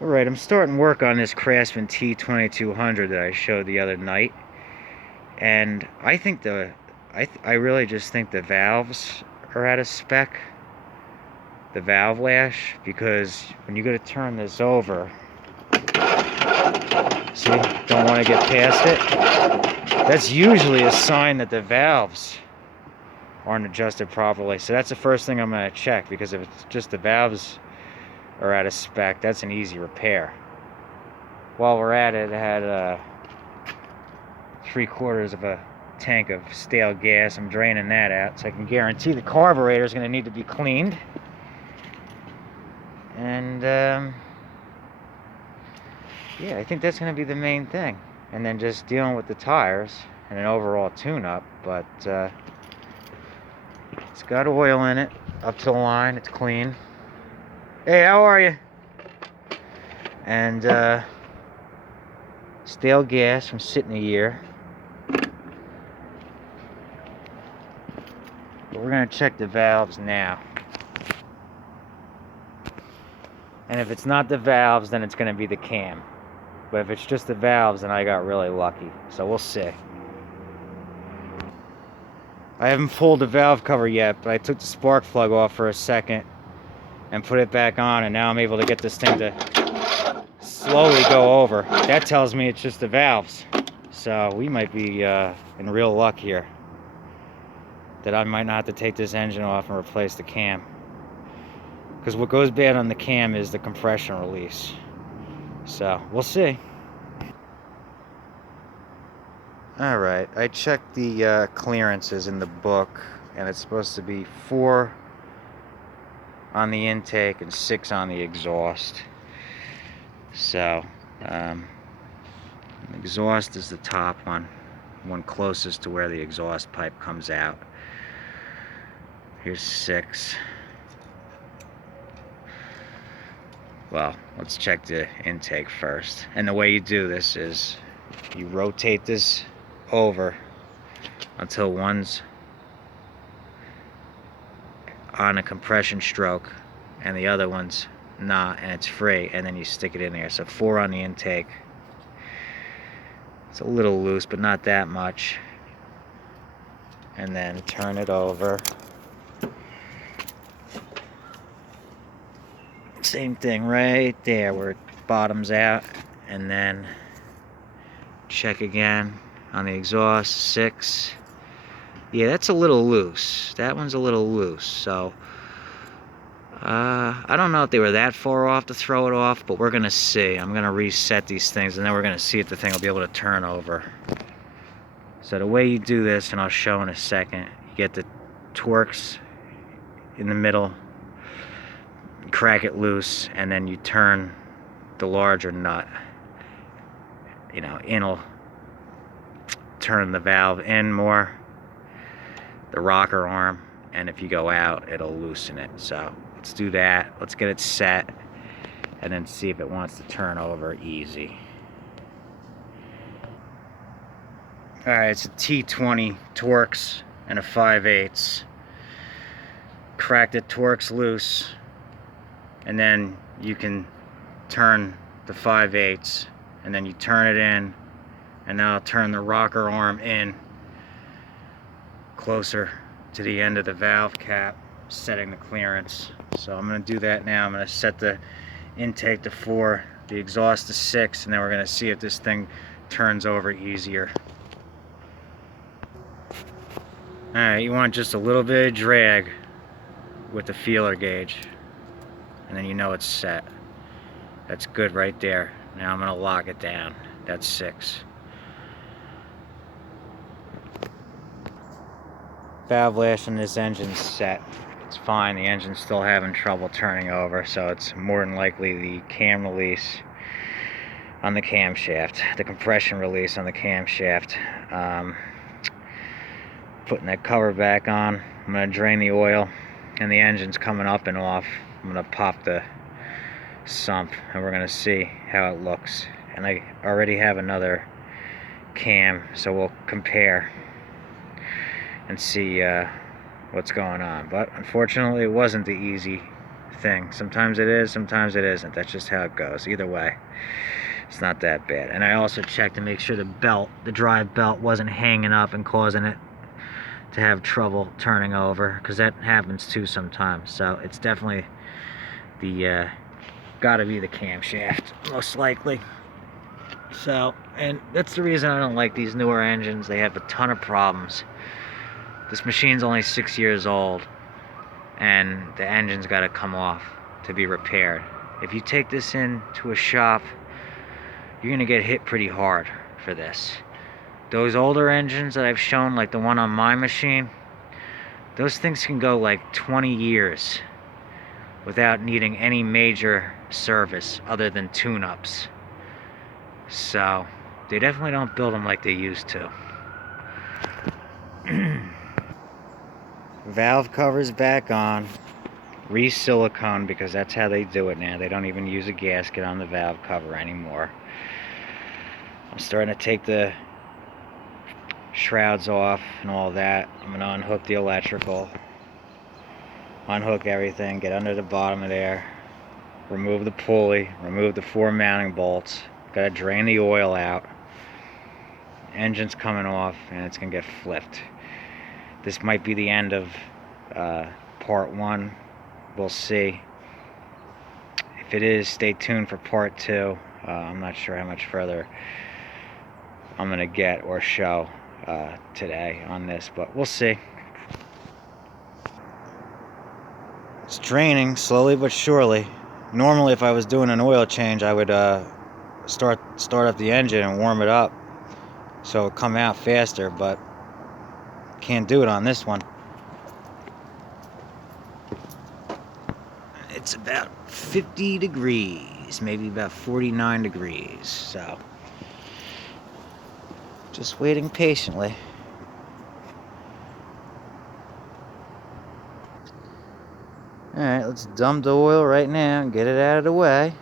Alright, I'm starting work on this Craftsman T2200 that I showed the other night. And I think I really just think the valves are out of spec. The valve lash, because when you go to turn this over, see, don't want to get past it. That's usually a sign that the valves aren't adjusted properly. So that's the first thing I'm going to check, because if it's just the valves are out of spec, that's an easy repair. While we're at it, I had 3/4 of a tank of stale gas. I'm draining that out, so I can guarantee the carburetor is going to need to be cleaned. And yeah, I think that's going to be the main thing. And then just dealing with the tires and an overall tune-up. But it's got oil in it, up to the line. It's clean. Hey, how are you? And stale gas from sitting a year. But we're going to check the valves now. And if it's not the valves, then it's going to be the cam. But if it's just the valves, then I got really lucky. So we'll see. I haven't pulled the valve cover yet, but I took the spark plug off for a second and put it back on, and now I'm able to get this thing to slowly go over. That tells me it's just the valves. So we might be in real luck here, that I might not have to take this engine off and replace the cam. Because what goes bad on the cam is the compression release. So we'll see. Alright, I checked the clearances in the book, and it's supposed to be 4 on the intake and 6 on the exhaust. So, exhaust is the top one closest to where the exhaust pipe comes out. Here's 6. Well, let's check the intake first. And the way you do this is you rotate this over until one's on a compression stroke and the other one's not, and it's free, and then you stick it in there. So 4 on the intake. It's a little loose, but not that much. And then turn it over. Same thing right there where it bottoms out, and then check again on the exhaust. 6. Yeah, that's a little loose. That one's a little loose. So I don't know if they were that far off to throw it off, but we're gonna see. I'm gonna reset these things, and then we're gonna see if the thing will be able to turn over. So the way you do this, and I'll show in a second, you get the Torx in the middle, crack it loose, and then you turn the larger nut. You know, in'll turn the valve in more, the rocker arm, and if you go out, it'll loosen it. So let's do that. Let's get it set, and then see if it wants to turn over easy. Alright, it's a T20 Torx and a 5/8. Crack the Torx loose, and then you can turn the 5/8, and then you turn it in, and now I'll turn the rocker arm in closer to the end of the valve cap, setting the clearance. So I'm going to do that now. I'm going to set the intake to 4, the exhaust to 6, and then we're going to see if this thing turns over easier. Alright, you want just a little bit of drag with the feeler gauge, and then you know it's set. That's good right there. Now I'm going to lock it down. That's 6. Valve lash on this engine's set. It's fine. The engine's still having trouble turning over, so it's more than likely the cam release on the camshaft, the compression release on the camshaft. Putting that cover back on. I'm going to drain the oil, and the engine's coming up and off. I'm going to pop the sump, and we're going to see how it looks. And I already have another cam, so we'll compare and see what's going on. But unfortunately, it wasn't the easy thing. Sometimes it is, sometimes it isn't. That's just how it goes. Either way, it's not that bad. And I also checked to make sure the drive belt wasn't hanging up and causing it to have trouble turning over, because that happens too sometimes. So it's definitely the gotta be the camshaft, most likely. So, and that's the reason I don't like these newer engines. They have a ton of problems. This machine's only 6 years old, and the engine's got to come off to be repaired. If you take this into a shop, you're gonna get hit pretty hard for this. Those older engines that I've shown, like the one on my machine, those things can go like 20 years without needing any major service other than tune-ups. So they definitely don't build them like they used to. Valve covers back on, re-silicone, because that's how they do it now. They don't even use a gasket on the valve cover anymore. I'm starting to take the shrouds off and all that. I'm going to unhook the electrical, unhook everything, get under the bottom of there, remove the pulley, remove the 4 mounting bolts. Got to drain the oil out. Engine's coming off, and it's going to get flipped. This might be the end of part 1. We'll see. If it is, stay tuned for part 2. I'm not sure how much further I'm going to get or show today on this, but we'll see. It's draining slowly but surely. Normally, if I was doing an oil change, I would start up the engine and warm it up so it'll come out faster, but can't do it on this one. It's about 50 degrees, maybe about 49 degrees, so just waiting patiently. Alright, let's dump the oil right now and get it out of the way.